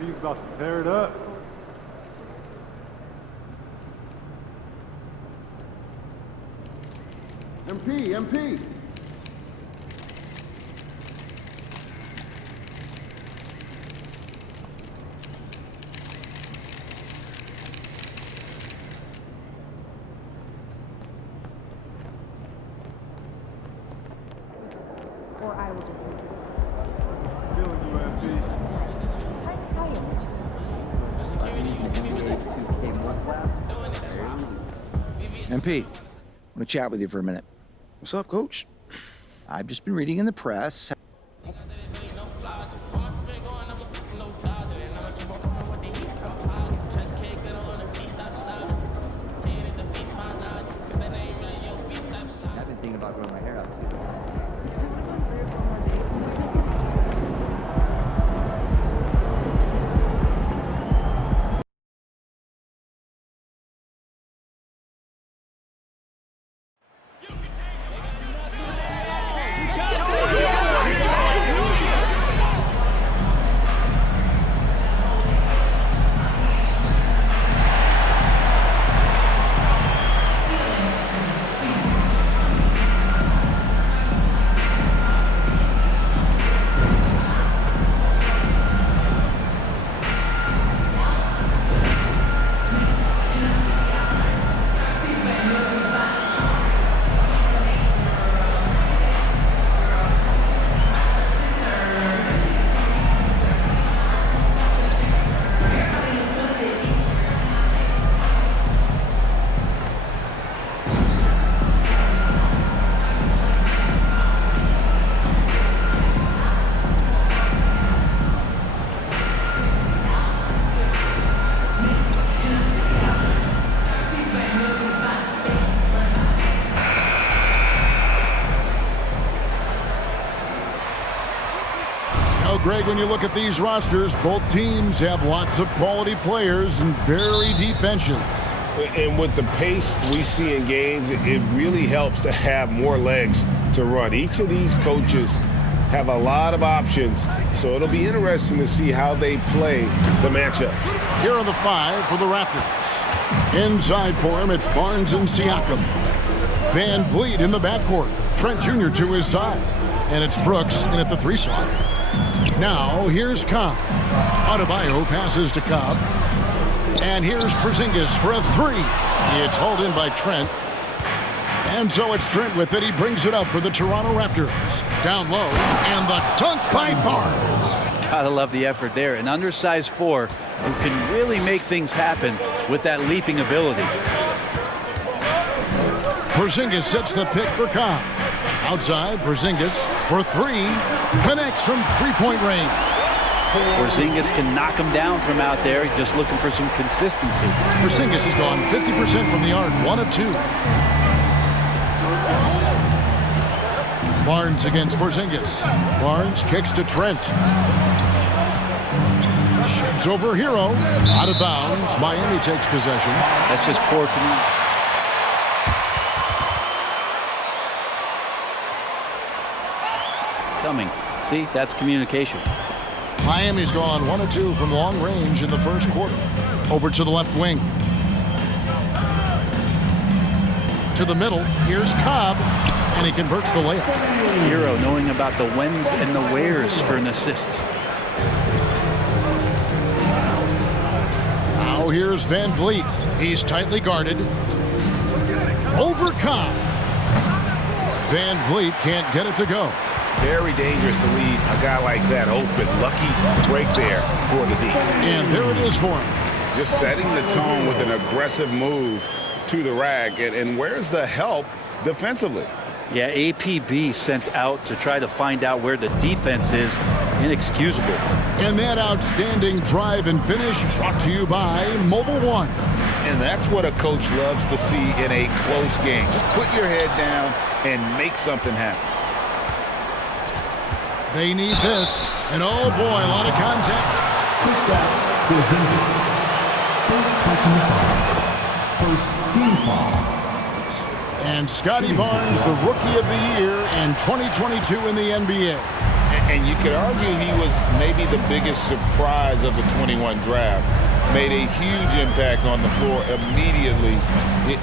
He's about to tear it up. MP. Or I will just Feeling you, MP. MP, I want to chat with you for a minute. What's up, Coach? I've just been reading in the press. I've been thinking about growing my hair out too. Greg, when you look at these rosters, both teams have lots of quality players and very deep benches. And with the pace we see in games, it really helps to have more legs to run. Each of these coaches have a lot of options, so it'll be interesting to see how they play the matchups. Here are the 5 for the Raptors. Inside for him, it's Barnes and Siakam. Van Vliet in the backcourt. Trent Jr. to his side. And it's Brooks in at the 3 slot. Now, here's Cobb. Adebayo passes to Cobb. And here's Porzingis for a 3. It's hauled in by Trent. And so it's Trent with it. He brings it up for the Toronto Raptors. Down low, and the dunk by Barnes. Gotta love the effort there. An undersized 4 who can really make things happen with that leaping ability. Porzingis sets the pick for Cobb. Outside, Porzingis for 3. Connects from three-point range. Porzingis can knock him down from out there, just looking for some consistency. Porzingis has gone 50% from the arc, 1 of 2. Barnes against Porzingis. Barnes kicks to Trent. Shoots over Hero. Out of bounds. Miami takes possession. That's just poor communication. It's coming. See, that's communication. Miami's gone 1 of 2 from long range in the first quarter. Over to the left wing. To the middle. Here's Cobb. And he converts the layup. Hero knowing about the whens and the wheres for an assist. Now here's Van Vliet. He's tightly guarded. Over Cobb. Van Vliet can't get it to go. Very dangerous to leave a guy like that open. Lucky break there for the D. And there it is for him. Just setting the tone with an aggressive move to the rack. And where's the help defensively? Yeah, APB sent out to try to find out where the defense is. Inexcusable. And that outstanding drive and finish brought to you by Mobile One. And that's what a coach loves to see in a close game. Just put your head down and make something happen. They need this. And oh boy, a lot of contact. Kristaps Porzingis. First personal foul. First team foul. And Scotty Barnes, the Rookie of the Year in 2022 in the NBA. And you could argue he was maybe the biggest surprise of the 21 draft. Made a huge impact on the floor immediately.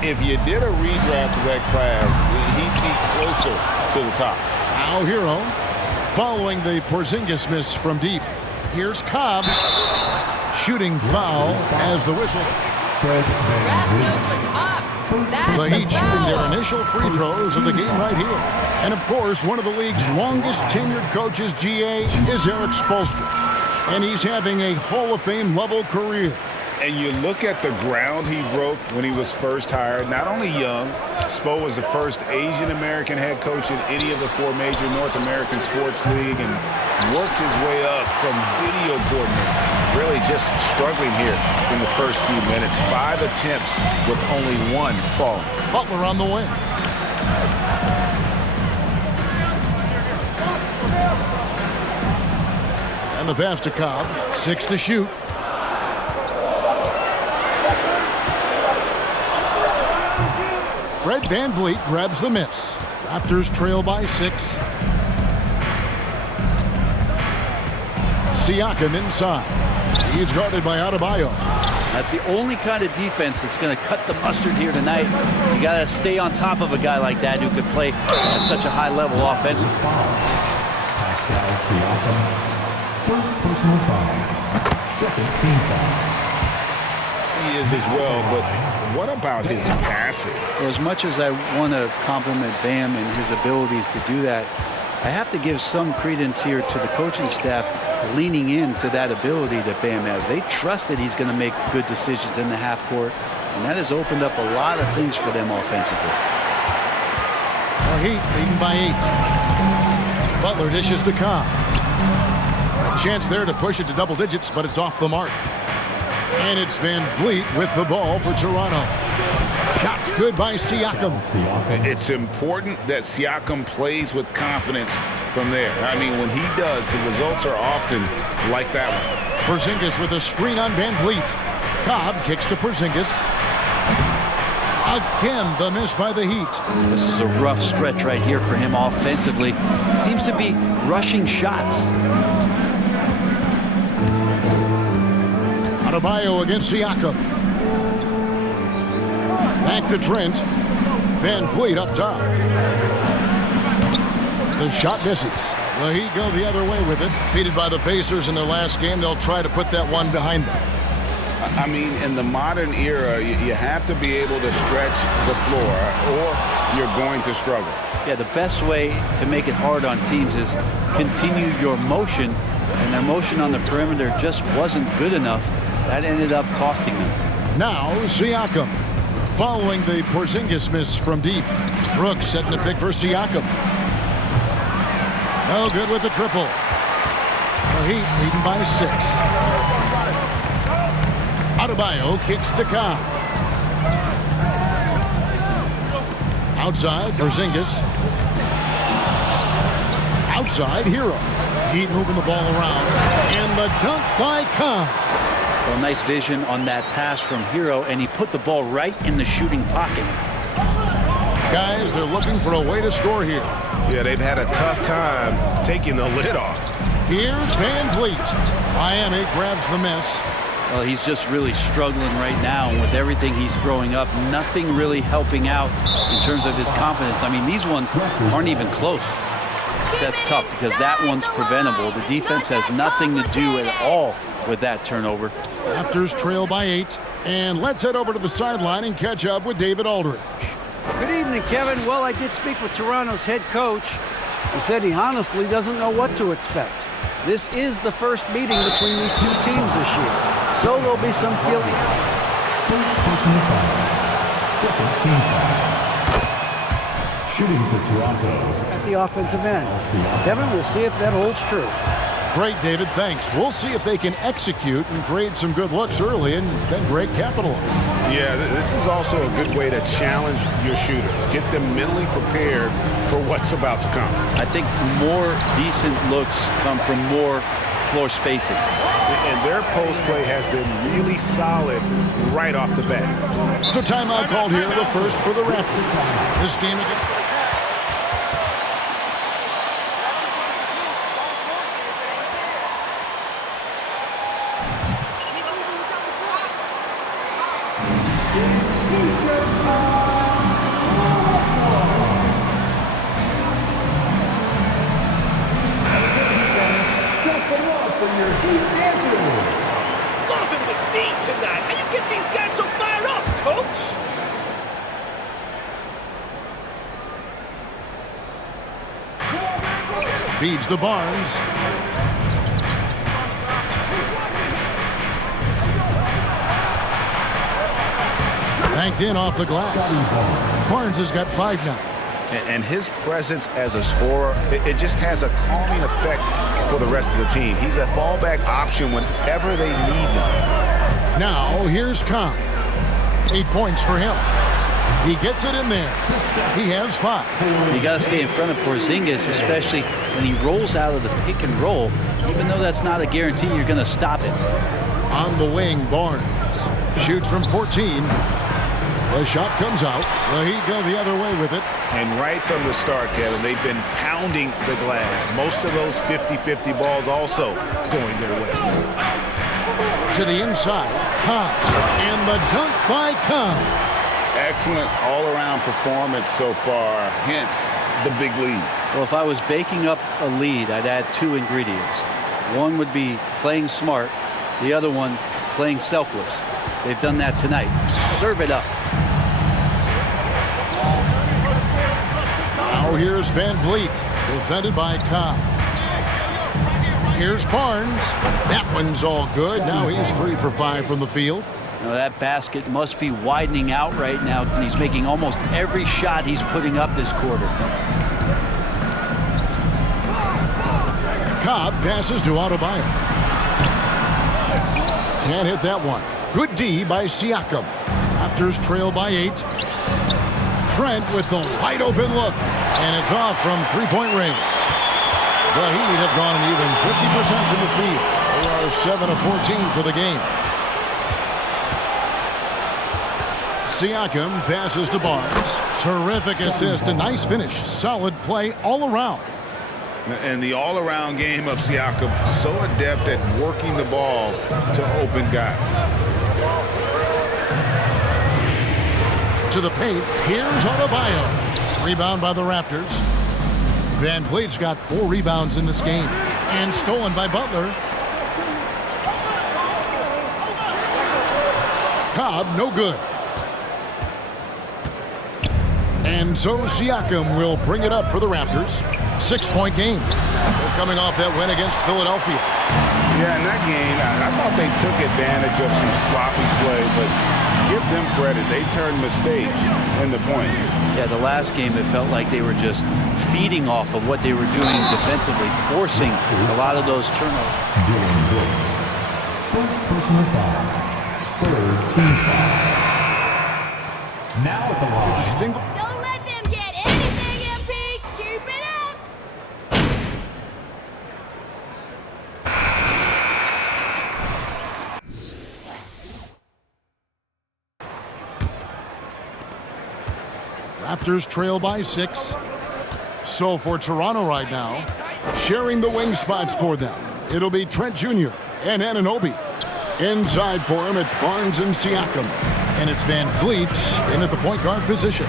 If you did a redraft of that class, he'd be closer to the top. Now Hero, following the Porzingis miss from deep. Here's Cobb. Shooting foul as the whistle. Fred VanVleet. The Heat shooting their initial free throws of the game right here. And of course, one of the league's longest tenured coaches, GA, is Eric Spoelstra. And he's having a Hall of Fame level career. And you look at the ground he broke when he was first hired. Not only young, Spo was the first Asian American head coach in any of the 4 major North American sports league, and worked his way up from video coordinator. Really just struggling here in the first few minutes. 5 attempts with only 1 falling. Butler on the wing. And the pass to Cobb. 6 to shoot. Fred VanVleet grabs the miss. Raptors trail by 6. Siakam inside. He's guarded by Adebayo. That's the only kind of defense that's going to cut the mustard here tonight. You got to stay on top of a guy like that who can play at such a high level offensively. Pascal Siakam. First personal foul. Second team foul. He is as well, but what about his passing? As much as I want to compliment Bam and his abilities to do that, I have to give some credence here to the coaching staff leaning into that ability that Bam has. They trust that he's going to make good decisions in the half court, and that has opened up a lot of things for them offensively. The Heat leading by 8. Butler dishes to Cobb. A chance there to push it to double digits, but it's off the mark. And it's VanVleet with the ball for Toronto. Shots good by Siakam. It's important that Siakam plays with confidence from there. I mean, when he does, the results are often like that one. Porzingis with a screen on VanVleet. Cobb kicks to Porzingis. Again, the miss by the Heat. This is a rough stretch right here for him offensively. Seems to be rushing shots. Adebayo against Siakam. Back to Trent. VanVleet up top. The shot misses. The Heat go the other way with it. Defeated by the Pacers in their last game, they'll try to put that one behind them. I mean, in the modern era, you have to be able to stretch the floor or you're going to struggle. Yeah, the best way to make it hard on teams is continue your motion, and their motion on the perimeter just wasn't good enough. That ended up costing them. Now Siakam. Following the Porzingis miss from deep. Brooks setting the pick for Siakam. No good with the triple. The Heat leading by 6. Adebayo kicks to Cobb. Outside, Porzingis. Outside, Hero. Heat moving the ball around. And the dunk by Cobb. Well, nice vision on that pass from Hero, and he put the ball right in the shooting pocket. Guys, they're looking for a way to score here. Yeah, they've had a tough time taking the lid off. Here's VanVleet. Miami grabs the miss. Well, he's just really struggling right now, and with everything he's throwing up, nothing really helping out in terms of his confidence. I mean, these ones aren't even close. That's tough because that one's preventable. The defense has nothing to do at all with that turnover. Raptors trail by 8. And let's head over to the sideline and catch up with David Aldridge. Good evening, Kevin. Well, I did speak with Toronto's head coach. He said he honestly doesn't know what to expect. This is the first meeting between these two teams this year, so there'll be some feeling out. First personal foul. Second team foul. Shooting for Toronto. At the offensive end. Kevin, we'll see if that holds true. Great, David. Thanks. We'll see if they can execute and create some good looks early and then great capitalize. Yeah, this is also a good way to challenge your shooters. Get them mentally prepared for what's about to come. I think more decent looks come from more floor spacing. And their post play has been really solid right off the bat. So timeout called here, the first for the Raptors. This game against... Feeds to Barnes. Banked in off the glass. Barnes has got 5 now. And his presence as a scorer, it just has a calming effect for the rest of the team. He's a fallback option whenever they need him. Now, here's Cobb. 8 points for him. He gets it in there. He has 5. You got to stay in front of Porzingis, especially when he rolls out of the pick and roll. Even though that's not a guarantee you're going to stop it. On the wing, Barnes shoots from 14. The shot comes out. The Heat go the other way with it. And right from the start, Kevin, they've been pounding the glass. Most of those 50-50 balls also going their way. To the inside, Cobb. And the dunk by Cobb. Excellent all-around performance so far, hence the big lead. Well, if I was baking up a lead, I'd add 2 ingredients. One would be playing smart. The other one, playing selfless. They've done that tonight. Serve it up. Now here's Van Vliet, defended by Cobb. Here's Barnes. That one's all good. Now he's 3 for 5 from the field. Now that basket must be widening out right now. He's making almost every shot he's putting up this quarter. Cobb passes to Adebayo. Can't hit that one. Good D by Siakam. Raptors trail by 8. Trent with the wide open look. And it's off from 3-point range. The Heat have gone an even 50% from the field. They are 7 of 14 for the game. Siakam passes to Barnes. Terrific assist, a nice finish. Solid play all around. And the all-around game of Siakam, so adept at working the ball to open guys. To the paint, here's Adebayo. Rebound by the Raptors. Van Vliet's got 4 rebounds in this game. And stolen by Butler. Cobb, no good. And so Siakam will bring it up for the Raptors. 6-point game. They're coming off that win against Philadelphia. Yeah, in that game, I thought they took advantage of some sloppy play, but give them credit. They turned mistakes into points. Yeah, the last game it felt like they were just feeding off of what they were doing defensively, forcing a lot of those turnovers. Dylan Brooks. First personal foul. Third team foul. Now at the line. Don't let them get anything, MP. Keep it up. Raptors trail by 6. So for Toronto right now, sharing the wing spots for them, it'll be Trent Jr. and Anunoby. Inside for him, it's Barnes and Siakam. And it's Van Vliet in at the point guard position.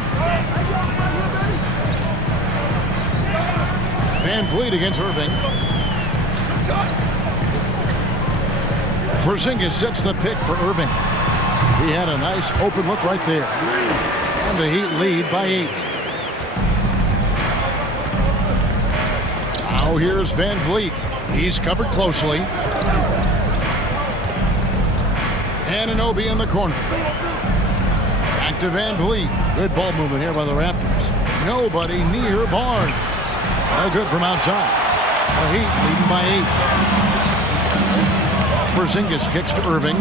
Van Vliet against Irving. Porzingis sets the pick for Irving. He had a nice open look right there. And the Heat lead by 8. Now here's Van Vliet. He's covered closely. Anunoby in the corner. Back to Van Vliet. Good ball movement here by the Raptors. Nobody near Barnes. No good from outside. The Heat leading by 8. Porzingis kicks to Irving.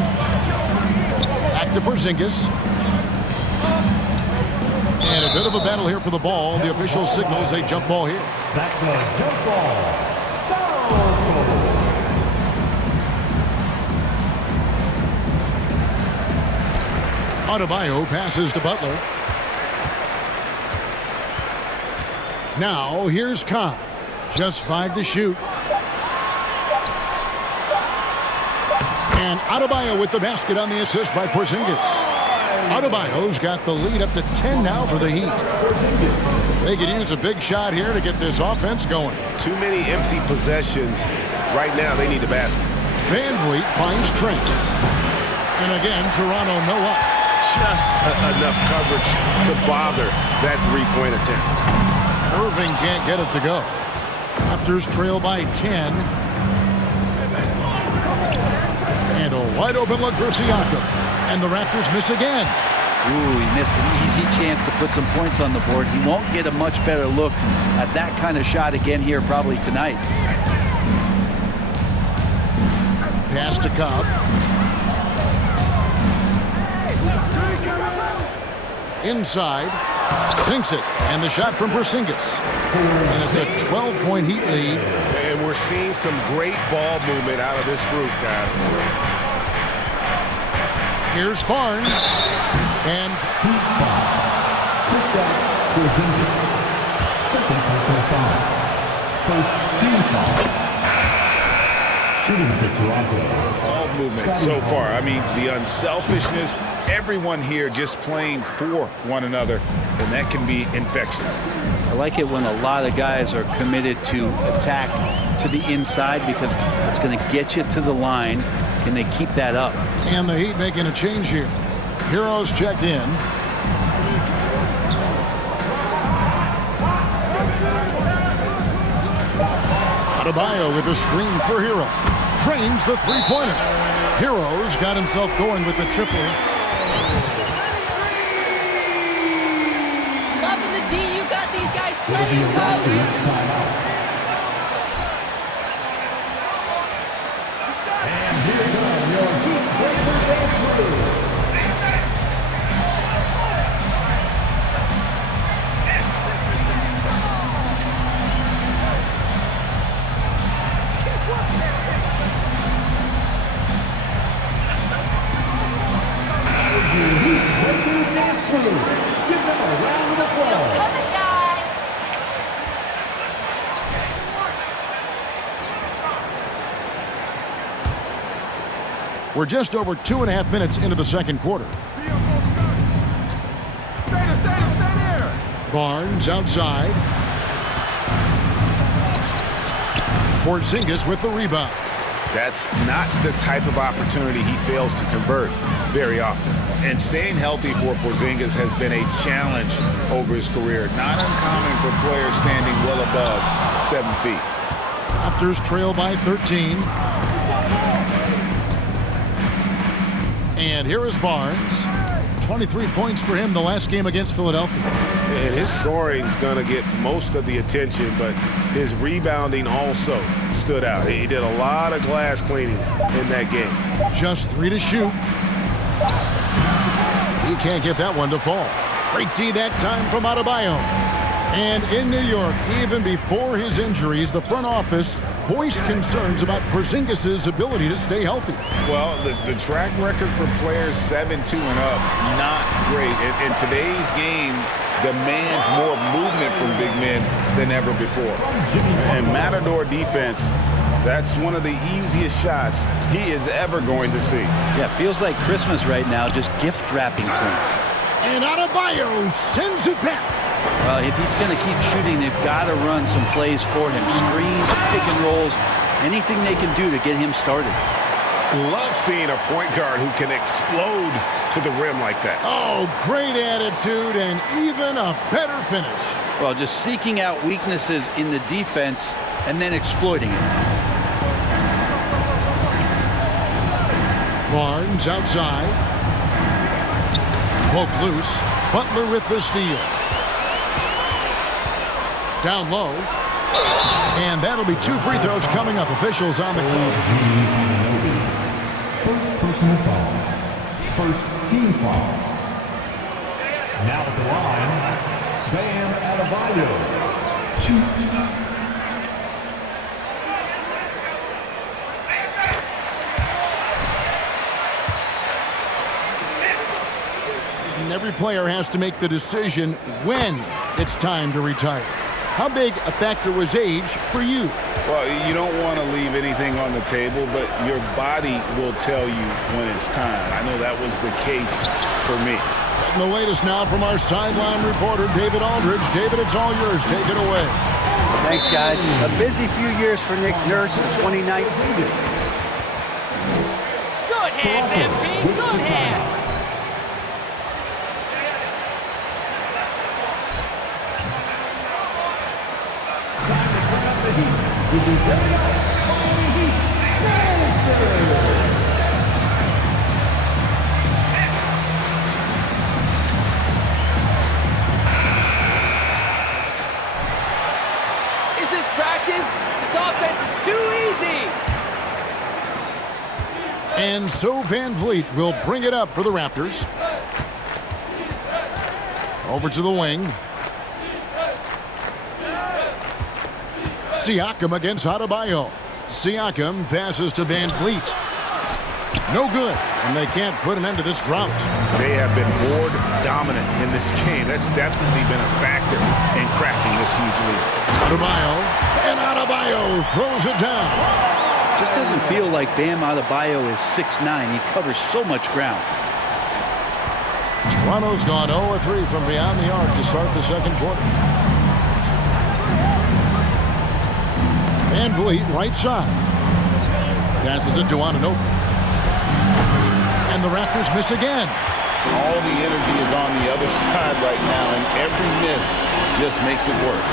Back to Porzingis. And a bit of a battle here for the ball. The official signals a jump ball here. That's a jump ball. Adebayo passes to Butler. Now here's Cobb. Just 5 to shoot. And Adebayo with the basket on the assist by Porzingis. Adebayo's got the lead up to 10 now for the Heat. They could use a big shot here to get this offense going. Too many empty possessions. Right now, they need a basket. Van Vliet finds Trent. And again, Toronto no up. Just enough coverage to bother that 3-point attempt. Irving can't get it to go. Raptors trail by 10. And a wide open look for Siakam. And the Raptors miss again. Ooh, he missed an easy chance to put some points on the board. He won't get a much better look at that kind of shot again here probably tonight. Pass to Cobb. Inside. Sinks it. And the shot from Porzingis. And it's a 12-point Heat lead. And we're seeing some great ball movement out of this group, guys. Here's Barnes. And Heat foul. Kristaps Porzingis. Second personal foul. First team foul. Shooting for Toronto. Ball movement so far. I mean, the unselfishness, everyone here just playing for one another, and that can be infectious. I like it when a lot of guys are committed to attack to the inside because it's going to get you to the line. Can they keep that up? And the Heat making a change here. Heroes checked in. Adebayo with a screen for Hero. Drains the three-pointer. Heroes got himself going with the triple. Loving the D you got these guys playing, coach. And here come your Heat Breaker dance crew. Give them a round of applause. We're just over 2.5 minutes into the second quarter. Barnes outside. Porzingis with the rebound. That's not the type of opportunity he fails to convert very often. And staying healthy for Porzingis has been a challenge over his career. Not uncommon for players standing well above 7 feet. Raptors trail by 13. And here is Barnes. 23 points for him the last game against Philadelphia. And his scoring's going to get most of the attention, but his rebounding also stood out. He did a lot of glass cleaning in that game. Just 3 to shoot. He can't get that one to fall. Great D that time from Adebayo. And in New York, even before his injuries, the front office voiced concerns about Porzingis' ability to stay healthy. Well, the track record for players 7-2 and up, not great. In today's game, demands more movement from big men than ever before. And Matador defense, that's one of the easiest shots he is ever going to see. Yeah, feels like Christmas right now, just gift wrapping points. And Adebayo sends it back. Well, if he's going to keep shooting, they've got to run some plays for him. Screens, pick and rolls, anything they can do to get him started. Love seeing a point guard who can explode to the rim like that. Oh, great attitude and even a better finish. Well, just seeking out weaknesses in the defense and then exploiting it. Barnes outside. Poke loose. Butler with the steal. Down low. And that'll be 2 free throws coming up. Officials on the clock. First personal foul. First team foul. Now at the line, Bam Adebayo. 2. And every player has to make the decision when it's time to retire. How big a factor was age for you? Well, you don't want to leave anything on the table, but your body will tell you when it's time. I know that was the case for me. And the latest now from our sideline reporter, David Aldridge. David, it's all yours. Take it away. Thanks, guys. A busy few years for Nick Nurse in 2019. Good hand, MP. Good hand. Time to bring up the Is this practice? This offense is too easy. And so Van Vliet will bring it up for the Raptors. Over to the wing. Siakam against Adebayo. Siakam passes to Van Vliet. No good, and they can't put an end to this drought. They have been board dominant in this game. That's definitely been a factor in crafting this huge lead. Adebayo, and Adebayo throws it down. Just doesn't feel like Bam Adebayo is 6'9". He covers so much ground. Toronto's gone 0-3 from beyond the arc to start the second quarter. Van Vliet, right side. Passes it to Anunoby. And the Raptors miss again. All the energy is on the other side right now, and every miss just makes it worse.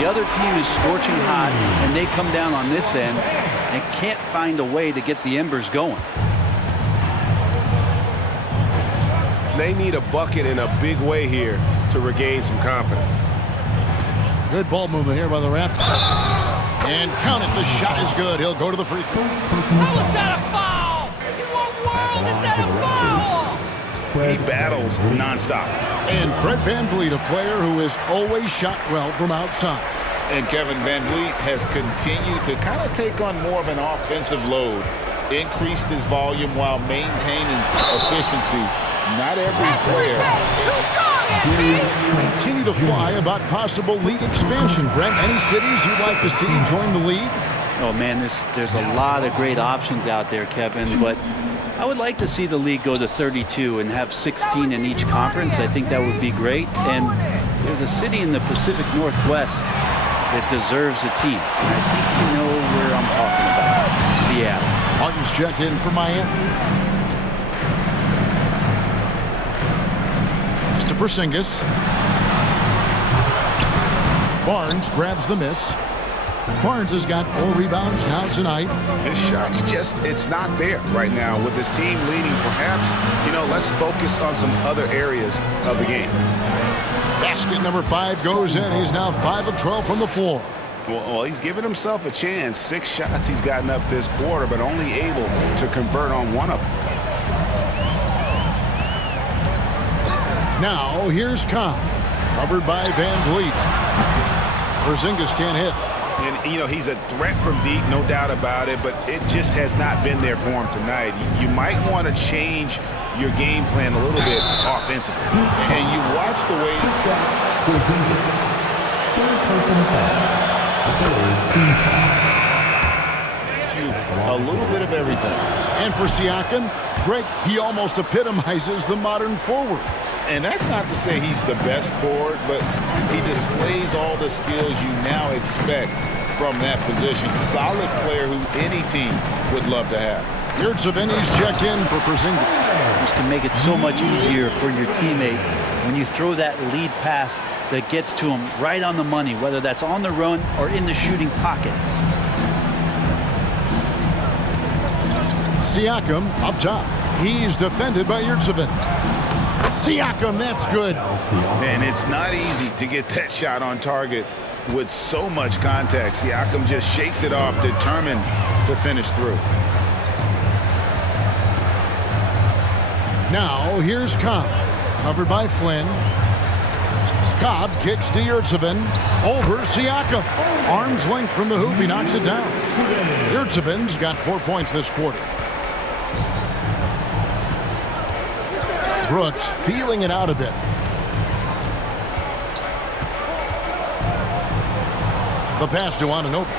The other team is scorching hot, and they come down on this end and can't find a way to get the embers going. They need a bucket in a big way here to regain some confidence. Good ball movement here by the Raptors. And count it, the shot is good. He'll go to the free throw. How is that a foul? In what world is that a foul? He battles nonstop. And Fred Van Vliet, a player who has always shot well from outside. And Kevin Van Vliet has continued to kind of take on more of an offensive load. Increased his volume while maintaining efficiency. Not every player. Continue to fly about possible league expansion. Brent, any cities you'd like to see join the league? Oh, man, there's a lot of great options out there, Kevin, but I would like to see the league go to 32 and have 16 in each conference. I think that would be great. And there's a city in the Pacific Northwest that deserves a team. And I think you know where I'm talking about. Seattle. Martin's checked in for Miami. To Porzingis. Barnes grabs the miss. Barnes has got 4 rebounds now tonight. His shot's just, it's not there right now with his team leading. Perhaps, let's focus on some other areas of the game. Basket number 5 goes in. He's now 5 of 12 from the floor. Well, he's given himself a chance. 6 shots he's gotten up this quarter, but only able to convert on 1 of them. Now, here's Cobb, covered by Van Vliet. Porzingis can't hit. And, he's a threat from deep, no doubt about it, but it just has not been there for him tonight. You might want to change your game plan a little bit offensively. And you watch the way... A little bit of everything. And for Siakam, Greg, he almost epitomizes the modern forward. And that's not to say he's the best forward, but he displays all the skills you now expect from that position. Solid player who any team would love to have. Yurtseven's checked in for Porzingis. This can make it so much easier for your teammate when you throw that lead pass that gets to him right on the money, whether that's on the run or in the shooting pocket. Siakam up top. He's defended by Yurtseven. Siakam, that's good. And it's not easy to get that shot on target with so much contact. Siakam just shakes it off, determined to finish through. Now, here's Cobb, covered by Flynn. Cobb kicks to Yurtseven. Over Siakam. Arm's length from the hoop, he knocks it down. Yurtseven's got 4 points this quarter. Brooks feeling it out a bit. The pass to Anunoby.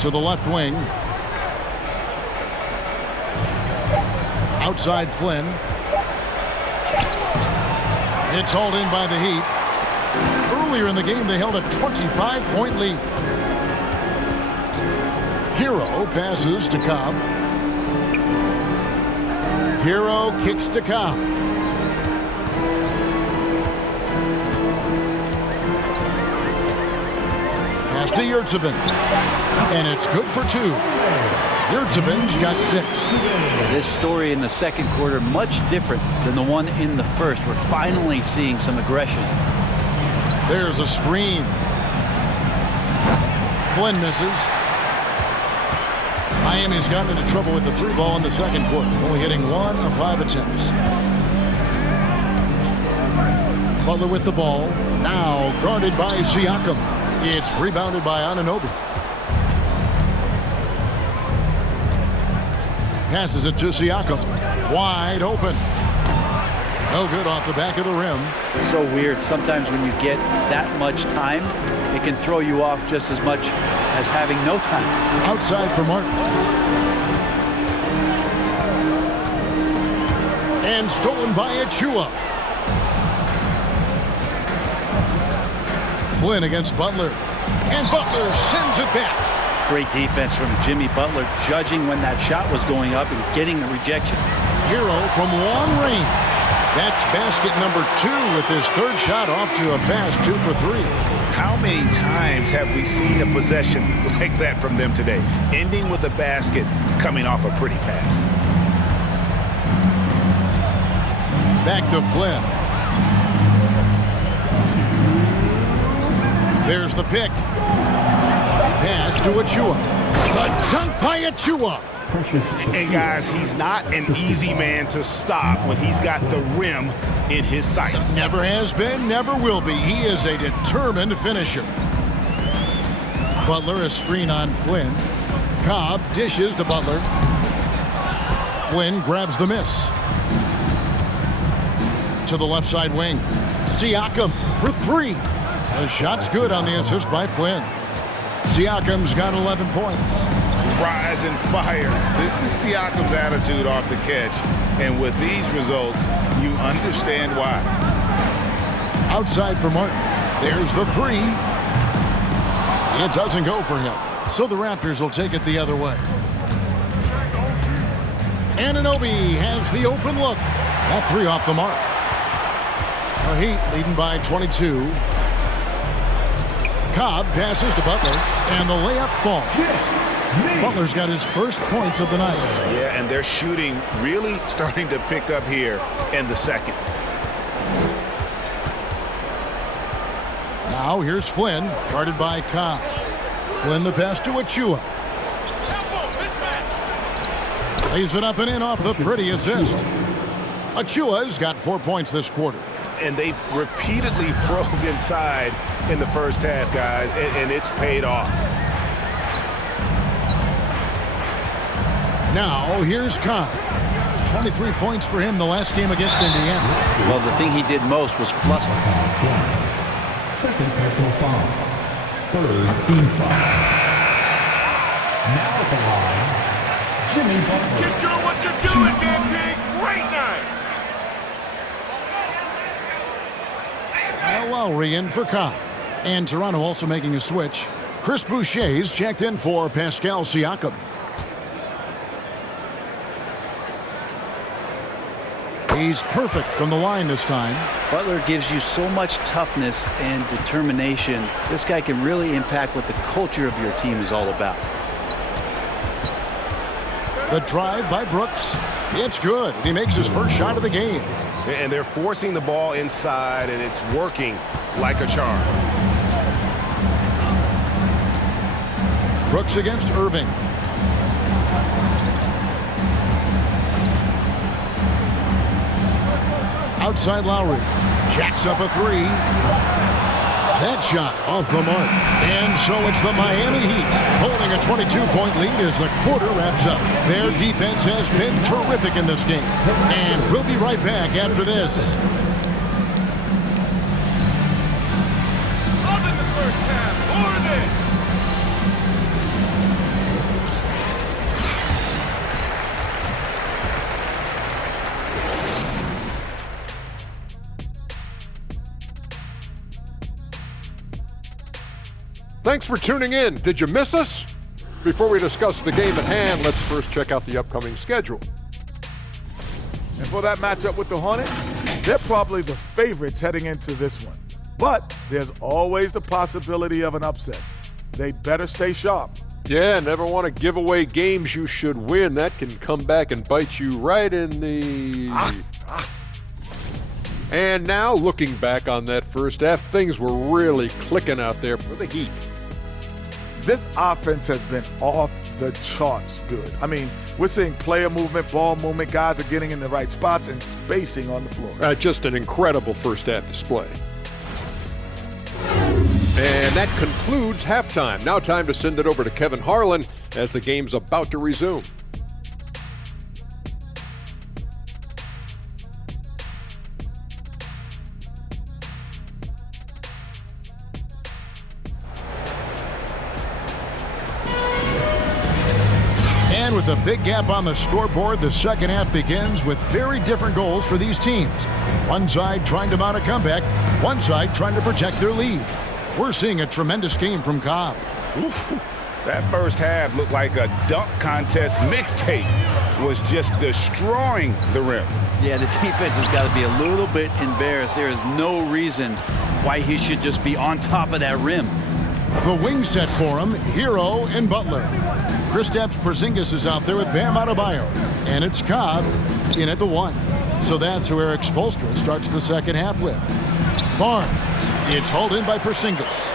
To the left wing. Outside Flynn. It's hauled in by the Heat. Earlier in the game, they held a 25-point lead. Hero passes to Cobb. Hero kicks to Cobb. pass to Yurtseven. And it's good for 2. Yurtseven's got 6. This story in the second quarter, much different than the one in the first. We're finally seeing some aggression. There's a screen. Flynn misses. Miami's gotten into trouble with the 3 ball in the second quarter, only hitting 1 of 5 attempts. Butler with the ball, now guarded by Siakam. It's rebounded by Anunoby. Passes it to Siakam. Wide open. No good off the back of the rim. So weird. Sometimes when you get that much time, it can throw you off just as much as having no time. Outside for Martin. And stolen by Achua. Flynn against Butler. And Butler sends it back. Great defense from Jimmy Butler, judging when that shot was going up and getting the rejection. Hero from long range. That's basket number 2 with his 3rd shot off to a fast 2 for 3. How many times have we seen a possession like that from them today, ending with a basket coming off a pretty pass? Back to Flynn. There's the pick. Pass to Achua. The dunk by Achua. And guys, he's not an easy man to stop when he's got the rim in his sights. Never has been, never will be. He is a determined finisher. Butler, a screen on Flynn. Cobb dishes to Butler. Flynn grabs the miss. To the left side wing. Siakam for 3. The shot's good on the assist by Flynn. Siakam's got 11 points. Rise and fires. This is Siakam's attitude off the catch. And with these results, you understand why. Outside for Martin. There's the 3. It doesn't go for him. So the Raptors will take it the other way. Anunoby has the open look. That 3 off the mark. The Heat leading by 22. Cobb passes to Butler, and the layup falls. Butler's got his first points of the night. Yeah, and their shooting really starting to pick up here in the second. Now here's Flynn, guarded by Cobb. Flynn the pass to Achua. Lays it up and in off the pretty assist. Achua's got 4 points this quarter. And they've repeatedly probed inside in the first half, guys, and it's paid off. Now, here's Cobb. 23 points for him the last game against Indiana. Well, the thing he did most was plus. Second personal foul. 3rd team foul. Now at the line, Jimmy Butler. Keep doing what you're doing, man, Pig. Great night. Lowry in for Cobb. And Toronto also making a switch. Chris Boucher's checked in for Pascal Siakam. He's perfect from the line this time. Butler gives you so much toughness and determination. This guy can really impact what the culture of your team is all about. The drive by Brooks. It's good. He makes his first shot of the game. And they're forcing the ball inside, and it's working like a charm. Brooks against Irving. Outside Lowry. Jacks up a 3. That shot off the mark. And so it's the Miami Heat holding a 22-point lead as the quarter wraps up. Their defense has been terrific in this game. And we'll be right back after this. Loving the first half. More of this. Thanks for tuning in. Did you miss us? Before we discuss the game at hand, let's first check out the upcoming schedule. And for that matchup with the Hornets, they're probably the favorites heading into this one. But there's always the possibility of an upset. they better stay sharp. Yeah, never want to give away games you should win. That can come back and bite you right in the... And now, looking back on that first half, things were really clicking out there for the Heat. This offense has been off the charts good. I mean, we're seeing player movement, ball movement, guys are getting in the right spots and spacing on the floor. Just an incredible first half display. And that concludes halftime. Now time to send it over to Kevin Harlan as the game's about to resume. And with a big gap on the scoreboard, the second half begins with very different goals for these teams. One side trying to mount a comeback, one side trying to protect their lead. We're seeing a tremendous game from Cobb. Oof. That first half looked like a dunk contest mixtape was just destroying the rim. Yeah, the defense has got to be a little bit embarrassed. There is no reason why he should just be on top of that rim. The wing set for him, Hero and Butler. Kristaps Porzingis is out there with Bam Adebayo. And it's Cobb in at the 1. So that's who Eric Spoelstra starts the second half with. Barnes, it's hauled in by Porzingis.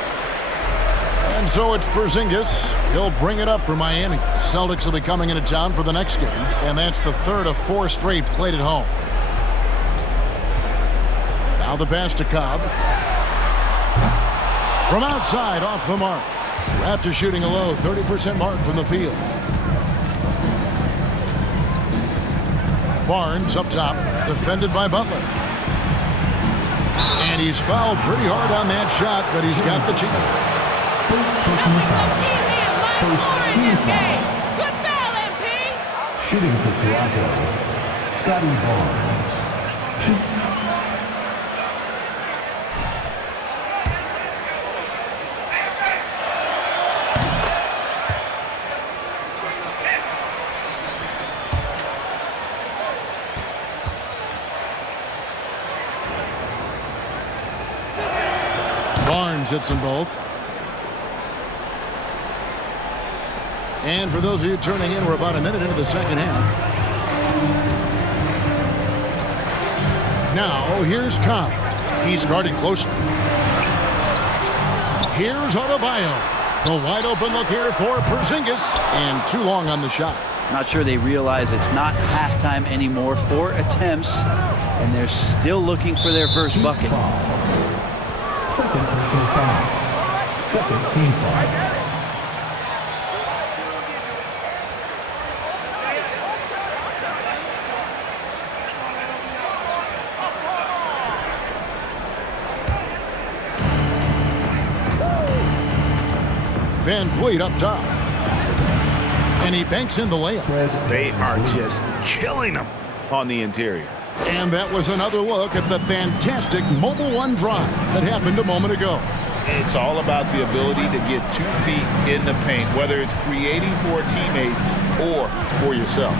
And so it's Porzingis. He'll bring it up for Miami. The Celtics will be coming into town for the next game, and that's the third of 4 straight played at home. Now the pass to Cobb. From outside, off the mark. Raptors shooting a low 30% mark from the field. Barnes up top, defended by Butler. And he's fouled pretty hard on that shot, but he's got the chance. First team foul. Good foul, MP. Shooting for Toronto, Scotty Barnes. 2. Barnes hits them both. And for those of you turning in, we're about a minute into the second half. Now, here's Cobb. He's guarded closely. Here's Adebayo. The wide open look here for Porzingis. And too long on the shot. Not sure they realize it's not halftime anymore. 4 attempts, and they're still looking for their first bucket. Second team foul. Second team foul. Van Vliet up top. And he banks in the layup. They are just killing them on the interior. And that was another look at the fantastic Mobile One drive that happened a moment ago. It's all about the ability to get 2 feet in the paint, whether it's creating for a teammate or for yourself.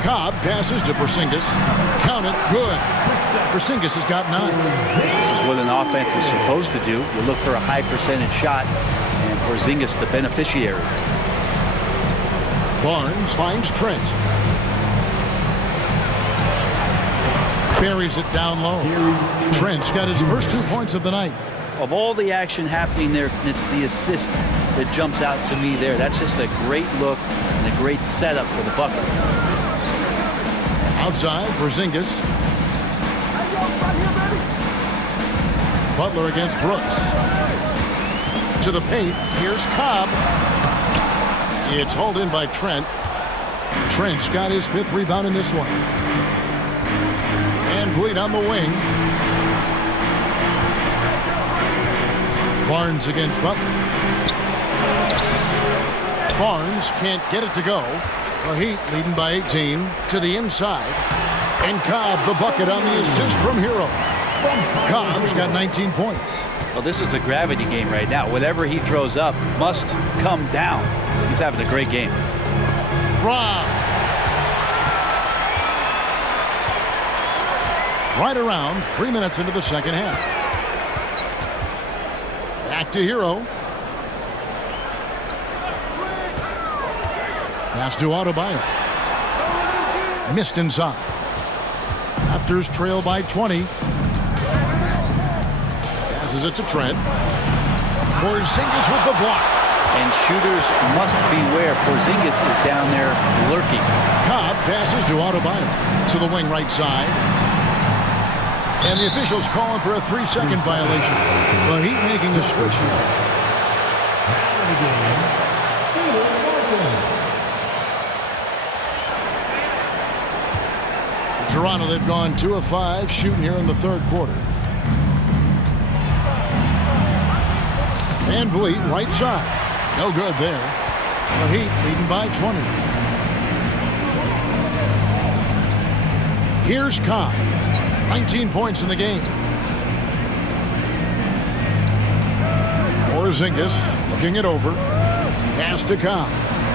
Cobb passes to Porzingis. Count it, good. Porzingis has got 9. This is what an offense is supposed to do. You look for a high percentage shot, and Porzingis the beneficiary. Barnes finds Trent. Buries it down low. Trent's got his first 2 points of the night. Of all the action happening there, it's the assist that jumps out to me there. That's just a great look and a great setup for the bucket. Outside, Porzingis. Butler against Brooks. To the paint, here's Cobb. It's hauled in by Trent. Trent's got his 5th rebound in this one. And Vliet on the wing. Barnes against Butler. Barnes can't get it to go. The Heat leading by 18 to the inside. And Cobb the bucket on the assist from Hero. Cobb's got 19 points. Well, this is a gravity game right now. Whatever he throws up must come down. He's having a great game. Rob. Right around 3 minutes into the second half. Back to Hero. Pass to Adebayo. Missed inside. Raptors trail by 20. Passes it to Trent. Porzingis with the block. And shooters must beware. Porzingis is down there lurking. Cobb passes to Adebayo. To the wing right side. And the officials calling for a 3-second violation. The Heat making a switch here. Toronto, they've gone 2 of 5 shooting here in the third quarter. Van Vliet, right side. No good there. The Heat leading by 20. Here's Cobb. 19 points in the game. Porzingis looking it over. Pass to Cobb.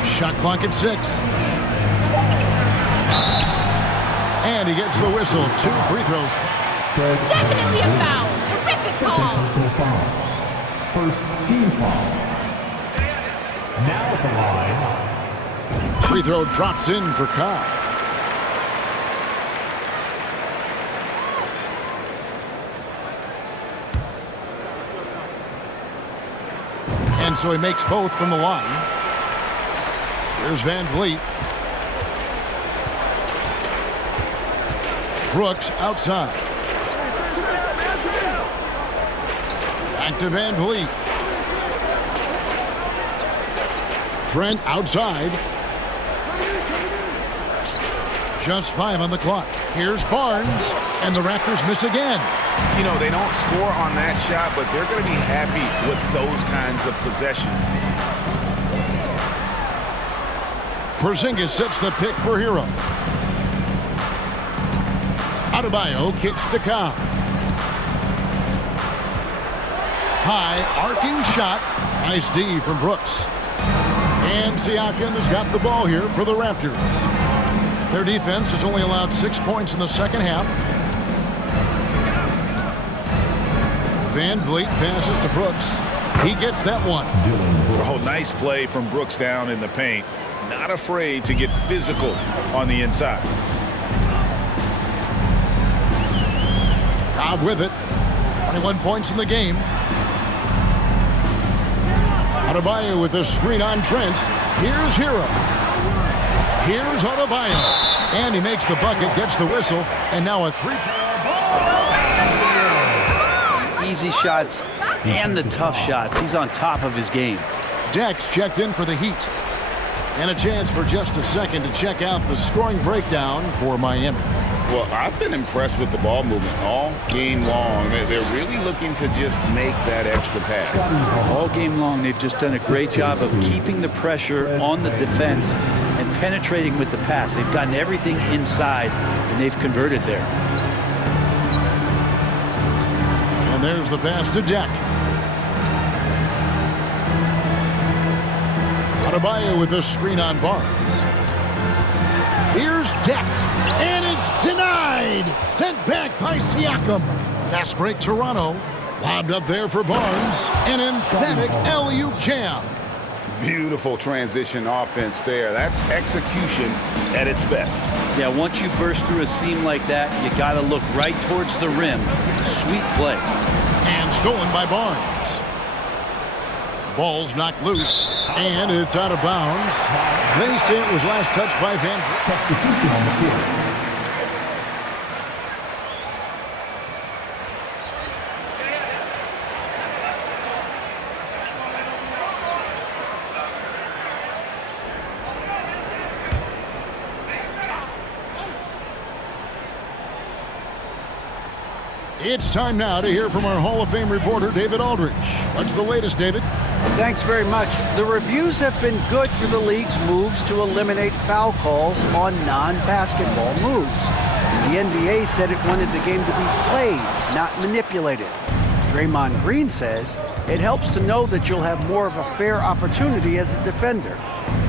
Shot clock at 6. And he gets the whistle. 2 free throws. Definitely a foul. Terrific call. First team foul. Now at the line. Free throw drops in for Cobb. And so he makes both from the line. Here's Van Vliet. Brooks outside. Back to Van Vliet. Trent outside. Just 5 on the clock. Here's Barnes. And the Raptors miss again. You know, they don't score on that shot, but they're going to be happy with those kinds of possessions. Porzingis sets the pick for Hero. Adebayo kicks to Cobb. High arcing shot. Nice D from Brooks. And Siakam has got the ball here for the Raptors. Their defense has only allowed 6 points in the second half. Van Vliet passes to Brooks. He gets that one. Oh, nice play from Brooks down in the paint. Not afraid to get physical on the inside. Cobb with it. 21 points in the game. Adebayo with the screen on Trent. Here's Hero. Here's Adebayo. And he makes the bucket, gets the whistle, and now a 3. Easy shots and the tough shots. He's on top of his game. Dex checked in for the Heat. And a chance for just a second to check out the scoring breakdown for Miami. Well, I've been impressed with the ball movement all game long. They're really looking to just make that extra pass. All game long, they've just done a great job of keeping the pressure on the defense and penetrating with the pass. They've gotten everything inside, and they've converted there. And there's the pass to Deck. Adebayo with the screen on Barnes. Here's Deck. And it's denied. Sent back by Siakam. Fast break Toronto. Lobbed up there for Barnes. An emphatic alley-oop jam. Beautiful transition offense there. That's execution at its best. Yeah, once you burst through a seam like that, you got to look right towards the rim. Sweet play. And stolen by Barnes. Ball's knocked loose, and it's out of bounds. They say it was last touched by Van Vliet. Substitution on the field. It's time now to hear from our Hall of Fame reporter, David Aldridge. What's the latest, David? Thanks very much. The reviews have been good for the league's moves to eliminate foul calls on non-basketball moves. The NBA said it wanted the game to be played, not manipulated. Draymond Green says it helps to know that you'll have more of a fair opportunity as a defender.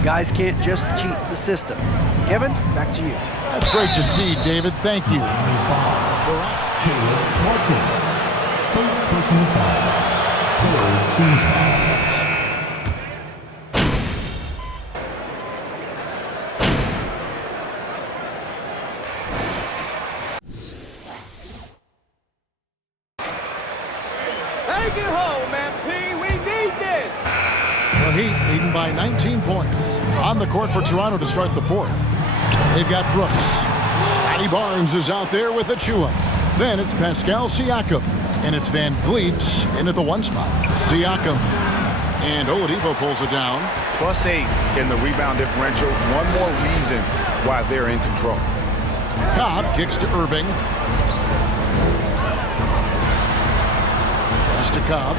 Guys can't just cheat the system. Kevin, back to you. That's great to see, David. Thank you. Caleb Martin. First personal foul. Third team foul. Heat leading by 19 points. On the court for Toronto to start the fourth. They've got Brooks. Scotty Barnes is out there with Achua. Then it's Pascal Siakam. And it's Van Vliet in at the 1 spot. Siakam. And Oladipo pulls it down. +8 in the rebound differential. One more reason why they're in control. Cobb kicks to Irving. Pass to Cobb.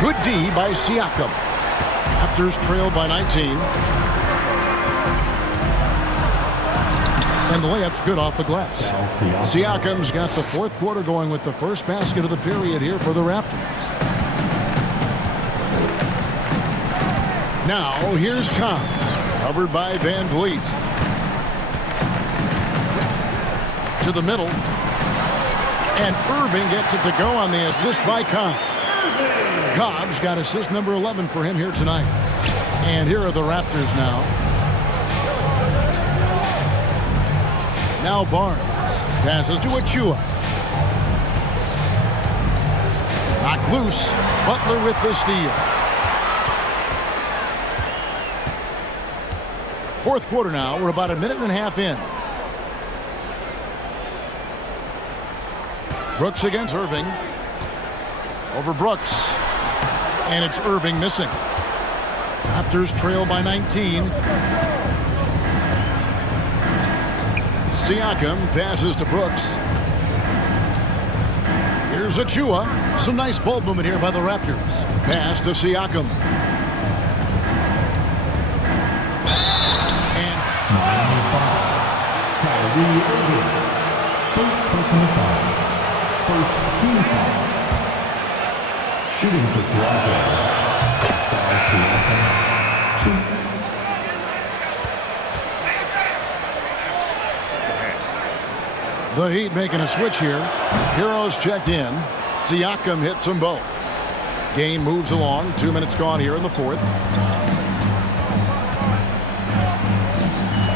Good D by Siakam. Raptors trail by 19. And the layup's good off the glass. Siakam's got the fourth quarter going with the first basket of the period here for the Raptors. Now, here's Cobb. Covered by Van Vliet. To the middle. And Irving gets it to go on the assist by Cobb. Cobb's got assist number 11 for him here tonight. And here are the Raptors now. Now Barnes passes to Achua. Knocked loose. Butler with the steal. Fourth quarter now. We're about a minute and a half in. Brooks against Irving. Over Brooks. And it's Irving missing. Raptors trail by 19. Siakam passes to Brooks. Here's Achua. Some nice ball movement here by the Raptors. Pass to Siakam. And Miami foul. Kyrie Irving. First personal foul. First team foul. Shooting for Toronto. Pascal Siakam. 2. The Heat making a switch here. Heroes checked in. Siakam hits them both. Game moves along. 2 minutes gone here in the fourth.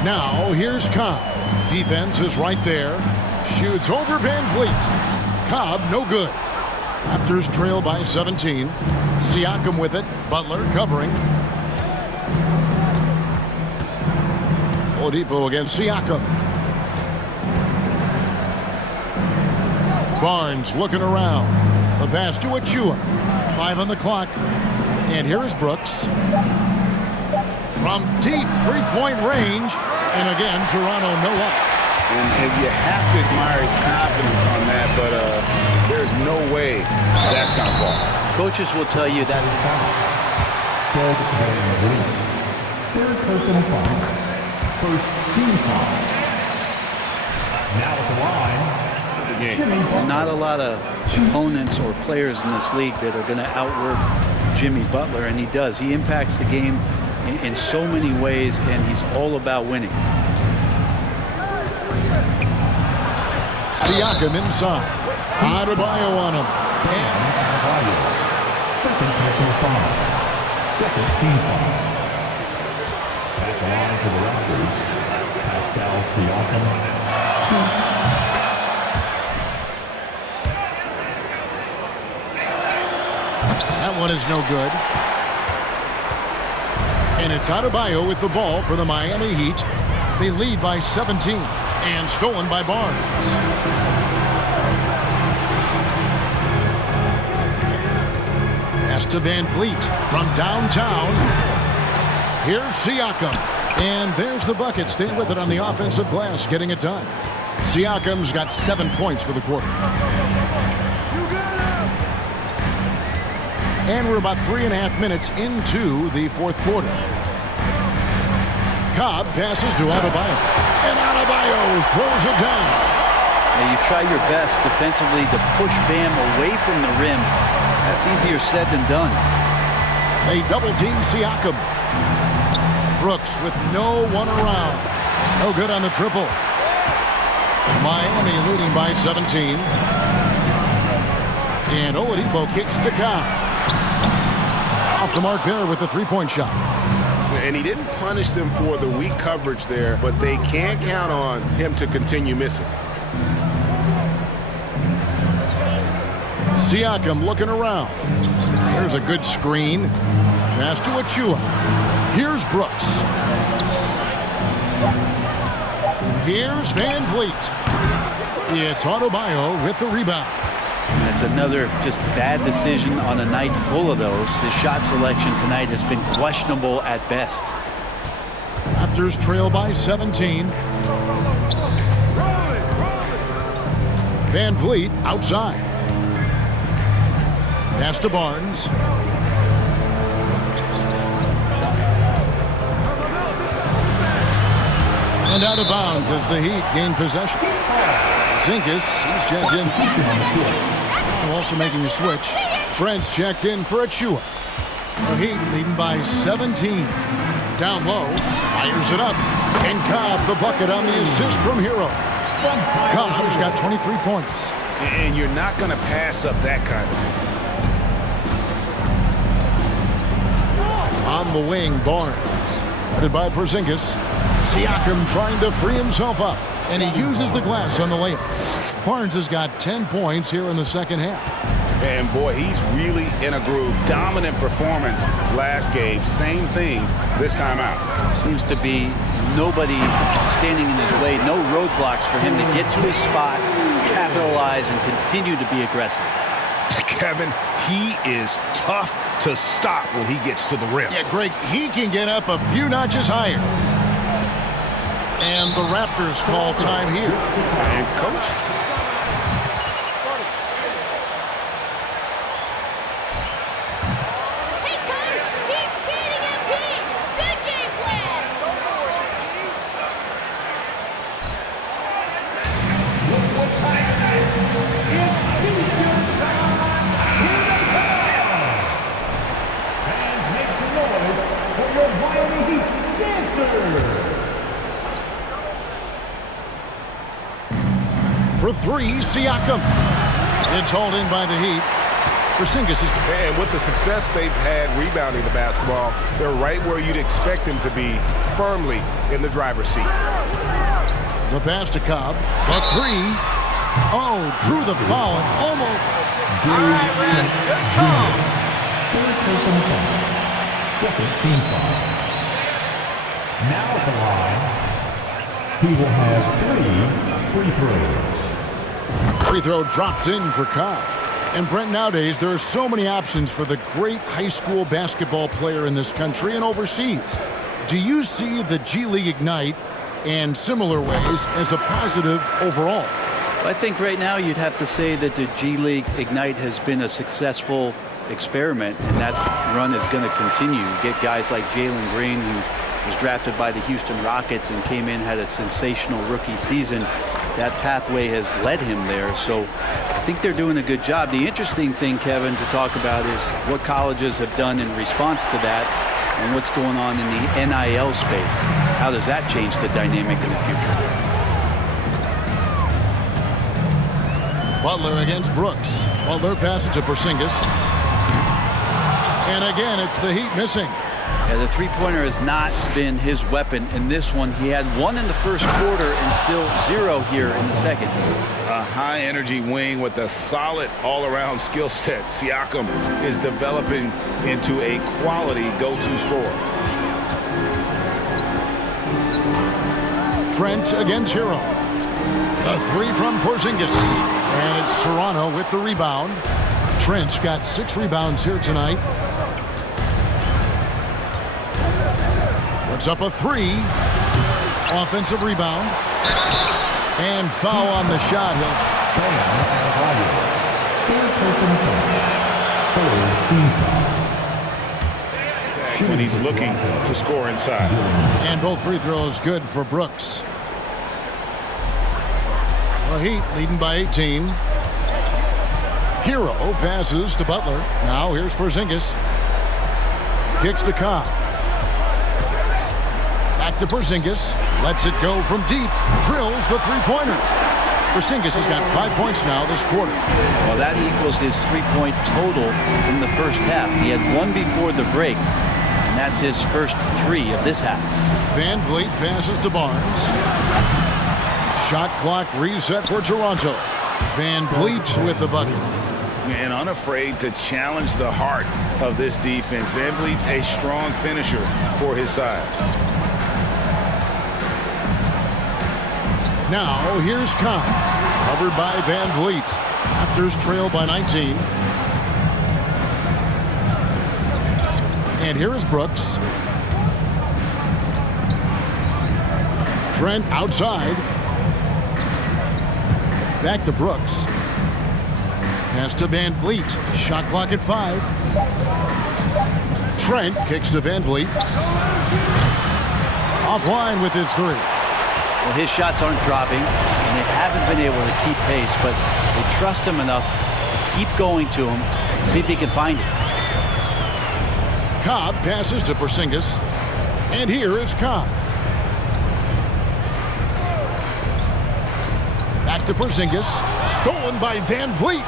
Now here's Cobb. Defense is right there. Shoots over Van Vliet. Cobb no good. Raptors trail by 17. Siakam with it. Butler covering. Oladipo against Siakam. Barnes looking around. The pass to Achua. 5 on the clock. And here is Brooks. From deep three-point range. And again, Toronto no up. And you have to admire his confidence on that, but there's no way that's going to fall. Coaches will tell you that. Fred Van Vliet. Third personal foul. First team foul. Now at the line. Not a lot of opponents or players in this league that are going to outwork Jimmy Butler, and he does. He impacts the game in so many ways, and he's all about winning. Siakam inside. Adebayo on him. And Adebayo. Second personal foul. Second team foul. At the line for the Raptors, Pascal Siakam. 2. That one is no good. And it's Adebayo with the ball for the Miami Heat. They lead by 17 and stolen by Barnes. Pass to Van Vliet from downtown. Here's Siakam. And there's the bucket. Stay with it on the offensive glass, getting it done. Siakam's got 7 points for the quarter. And we're about 3.5 minutes into the fourth quarter. Cobb passes to Adebayo. And Adebayo throws it down. Now you try your best defensively to push Bam away from the rim. That's easier said than done. They double team Siakam. Brooks with no one around. No good on the triple. Miami leading by 17. And Oladipo kicks to Cobb. Off the mark there with the three-point shot. And he didn't punish them for the weak coverage there, but they can't count on him to continue missing. Siakam looking around. There's a good screen. Pass to Achua. Here's Brooks. Here's Van Vliet. It's Adebayo with the rebound. That's another just bad decision on a night full of those. His shot selection tonight has been questionable at best. Raptors trail by 17. Van Vliet outside. Pass to Barnes. And out of bounds as the Heat gain possession. Zinkas, he's checked in. Also making a switch. Trent's checked in for Achua. The Heat leading by 17. Down low, fires it up. And Cobb the bucket on the assist from Hero. Cobb's got 23 points. And you're not going to pass up that kind of. On the wing, Barnes. Headed by Porzingis. Siakam trying to free himself up. And he uses the glass on the layup. Barnes has got 10 points here in the second half. And boy, he's really in a groove. Dominant performance last game. Same thing this time out. Seems to be nobody standing in his way. No roadblocks for him to get to his spot, capitalize, and continue to be aggressive. Kevin, he is tough to stop when he gets to the rim. Yeah, Greg, he can get up a few notches higher. And the Raptors call time here. And coach. Hey, coach, keep feeding MP. Good game plan. And make some noise for your Miami Heat dancer. For three, Siakam. It's hauled in by the Heat. Porzingis is... And with the success they've had rebounding the basketball, they're right where you'd expect them to be, firmly in the driver's seat. The pass to Cobb. The three. Oh, drew the foul. Almost. All right, Red, good call. Third personal foul. Second team foul. Now at the line, he will have 3 free throws. Free throw drops in for Cobb. And Brent, nowadays, there are so many options for the great high school basketball player in this country and overseas. Do you see the G League Ignite and similar ways as a positive overall? I think right now you'd have to say that the G League Ignite has been a successful experiment, and that run is going to continue. Get guys like Jalen Green, who was drafted by the Houston Rockets and came in, had a sensational rookie season. That pathway has led him there, so I think they're doing a good job. The interesting thing, Kevin, to talk about is what colleges have done in response to that and what's going on in the NIL space. How does that change the dynamic in the future? Butler against Brooks. Butler passes to Porzingis. And again, it's the Heat missing. Yeah, the three-pointer has not been his weapon in this one. He had one in the first quarter and still 0 here in the second. A high-energy wing with a solid all-around skill set. Siakam is developing into a quality go-to scorer. Trent against Hero. A three from Porzingis. And it's Toronto with the rebound. Trent's got 6 rebounds here tonight. Puts up a 3. Offensive rebound. And foul on the shot. When he's looking to score inside. And both free throws good for Brooks. The Heat leading by 18. Hero passes to Butler. Now here's Porzingis. Kicks to Cobb. Back to Porzingis. Lets it go from deep. Drills the three-pointer. Porzingis has got 5 points now this quarter. Well, that equals his three-point total from the first half. He had one before the break, and that's his first 3 of this half. Van Vliet passes to Barnes. Shot clock reset for Toronto. Van Vliet with the bucket. and unafraid to challenge the heart of this defense. VanVleet's a strong finisher for his size. Now, here's Cobb, covered by VanVleet. Raptors trail by 19. And here is Brooks. Trent outside. Back to Brooks. Pass to VanVleet. Shot clock at 5. Trent kicks to VanVleet. Offline with his 3. Well, his shots aren't dropping, and they haven't been able to keep pace, but they trust him enough to keep going to him, see if he can find it. Cobb passes to Porzingis. And here is Cobb. Back to Porzingis. Stolen by VanVleet.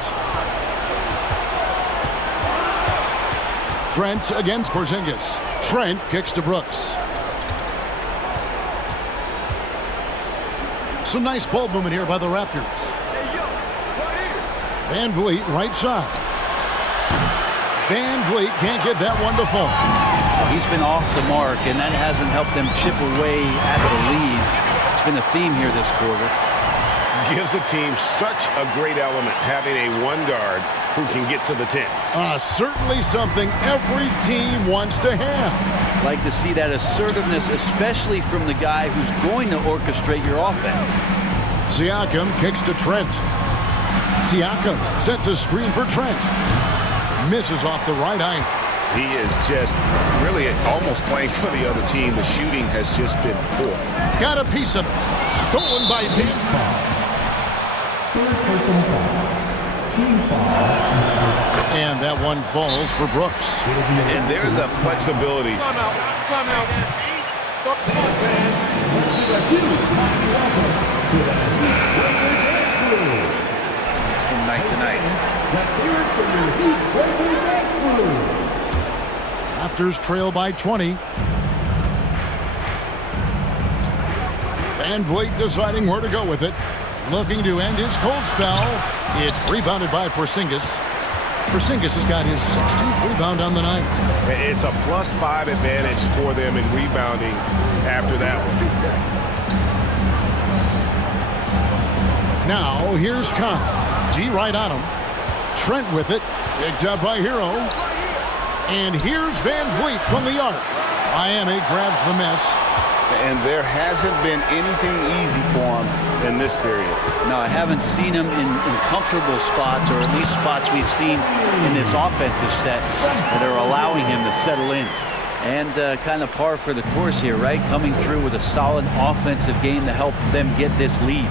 Trent against Porzingis. Trent kicks to Brooks. Some nice ball movement here by the Raptors. VanVleet right side. VanVleet can't get that one to fall. He's been off the mark, and that hasn't helped them chip away at the lead. It's been a theme here this quarter. Gives the team such a great element having a one guard who can get to the 10. Certainly something every team wants to have. Like to see that assertiveness, especially from the guy who's going to orchestrate your offense. Siakam kicks to Trent. Siakam sets a screen for Trent. Misses off the right eye. He is just really almost playing for the other team. The shooting has just been poor. Got a piece of it. Stolen by Van. Third personal foul. Team foul. And that one falls for Brooks. And there's a flexibility. Timeout. It's from night to night. Raptors trail by 20. VanVleet deciding where to go with it. Looking to end his cold spell. It's rebounded by Porzingis. Porzingis has got his 16th rebound on the night. It's a +5 advantage for them in rebounding after that one. Now, here's Cobb. D right on him. Trent with it. Picked up by Hero. And here's VanVleet from the arc. Miami grabs the miss. And there hasn't been anything easy for him in this period. No, I haven't seen him in comfortable spots, or at least spots we've seen in this offensive set that are allowing him to settle in. And kind of par for the course here, right? Coming through with a solid offensive game to help them get this lead.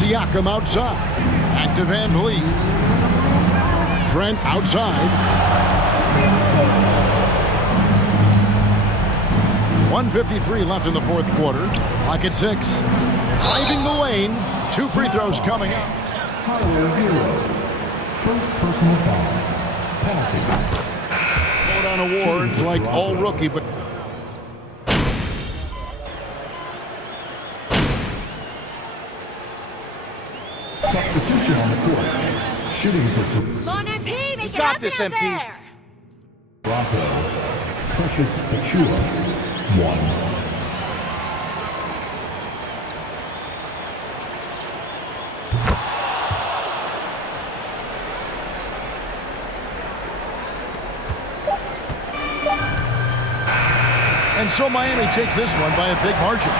Siakam outside. Back to VanVleet. Trent outside. 1:53 left in the fourth quarter. Clock at 6. Driving the lane. 2 free throws coming up. Tyler Hero. First personal foul. Penalty. Vote on awards like all rookie, but Substitution on the court. Shooting for 2. Come on, MP, make it got happen this, up MP. there. Toronto. Precious Achua. 1. And so Miami takes this one by a big margin.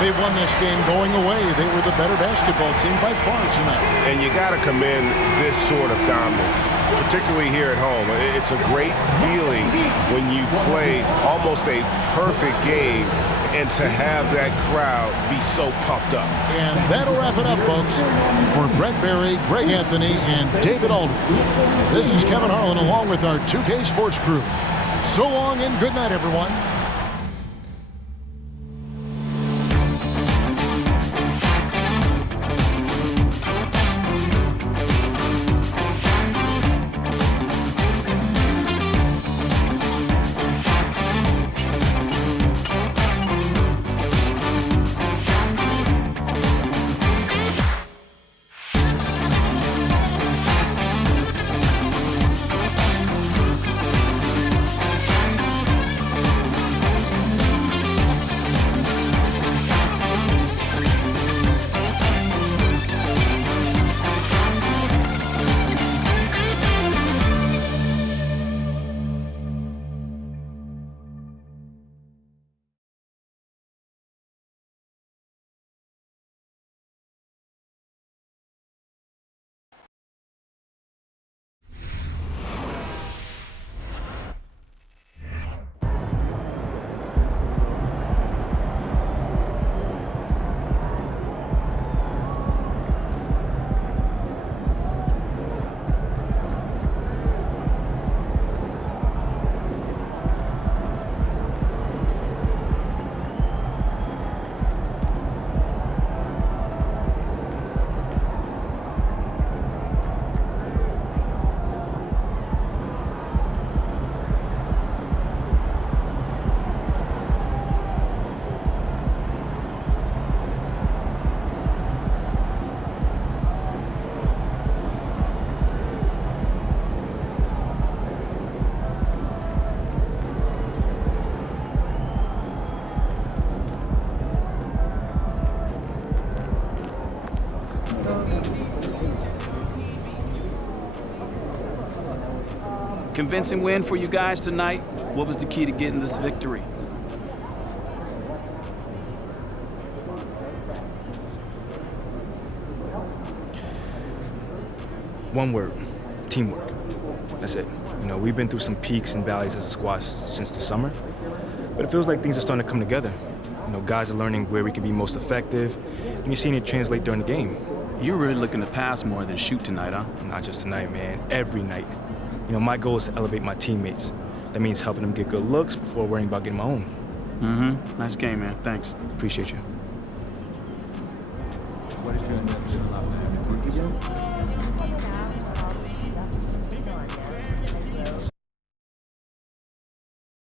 They've won this game going away. They were the better basketball team by far tonight. And you got to commend this sort of dominance, particularly here at home. It's a great feeling when you play almost a perfect game and to have that crowd be so pumped up. And that'll wrap it up, folks. For Brent Barry, Greg Anthony, and David Aldridge, this is Kevin Harlan along with our 2K Sports crew. So long and good night, everyone. convincing win for you guys tonight. What was the key to getting this victory? One word, teamwork. That's it. You know, we've been through some peaks and valleys as a squad since the summer, but it feels like things are starting to come together. You know, guys are learning where we can be most effective, and you're seeing it translate during the game. You're really looking to pass more than shoot tonight, huh? Not just tonight, man. Every night. You know, my goal is to elevate my teammates. That means helping them get good looks before worrying about getting my own. Mm-hmm. Nice game, man. Thanks. Appreciate you. What if you're in that position a lot, man?